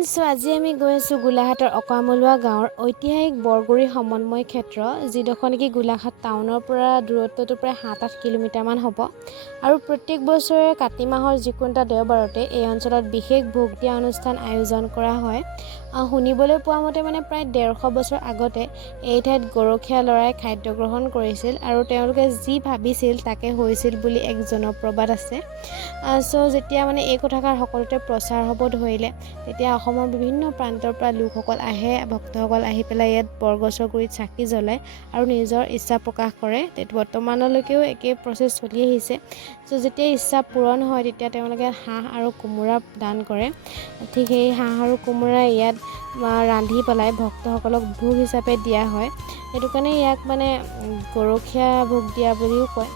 Friends, so আজি আমি গৈ আছোঁ গোলাঘাটৰ অকামলুৱা গাঁৱৰ ঐতিহাসিক বৰগুৰি সমন্বয় ক্ষেত্ৰ, যিডোখৰ নেকি গোলাঘাট টাউনৰ পৰা দূৰত্বটো প্ৰায় 7-8 কিলোমিটাৰমান হ'ব। আৰু প্ৰত্যেক বছৰে কাতি মাহৰ যিকোনো এটা দেওবাৰতে এই অঞ্চলত বিশেষ ভোগ দিয়া অনুষ্ঠান আয়োজন কৰা হয়। শুনিবলৈ পোৱা মতে মানে প্ৰায় 150 বছৰ আগতে এই ঠাইত গৰখীয়া ল'ৰাই খাদ্য গ্ৰহণ কৰিছিল আৰু তেওঁলোকে যি ভাবিছিল তাকে হৈছিল বুলি এক জনপ্ৰবাদ আছে। যেতিয়া মানে এই কথাষাৰ সকলোতে প্ৰচাৰ হ'ব ধৰিলে, তেতিয়া অসমৰ বিভিন্ন প্ৰান্তৰ পৰা লোকসকল আহে, ভক্তসকল আহি পেলাই ইয়াত বৰগছৰ গুৰিত চাকি জ্বলায় আৰু নিজৰ ইচ্ছা প্ৰকাশ কৰে। বৰ্তমানলৈকেও একেই প্ৰচেছ চলি আহিছে। যেতিয়া ইচ্ছা পূৰণ হয় তেতিয়া তেওঁলোকে হাঁহ আৰু কোমোৰা দান কৰে। ঠিক সেই হাঁহ আৰু কোমোৰা ইয়াত ৰান্ধি পেলাই ভক্তসকলক ভোগ হিচাপে দিয়া হয়। সেইটো কাৰণে ইয়াক মানে গৰখীয়া ভোগ দিয়া বুলিও কয়।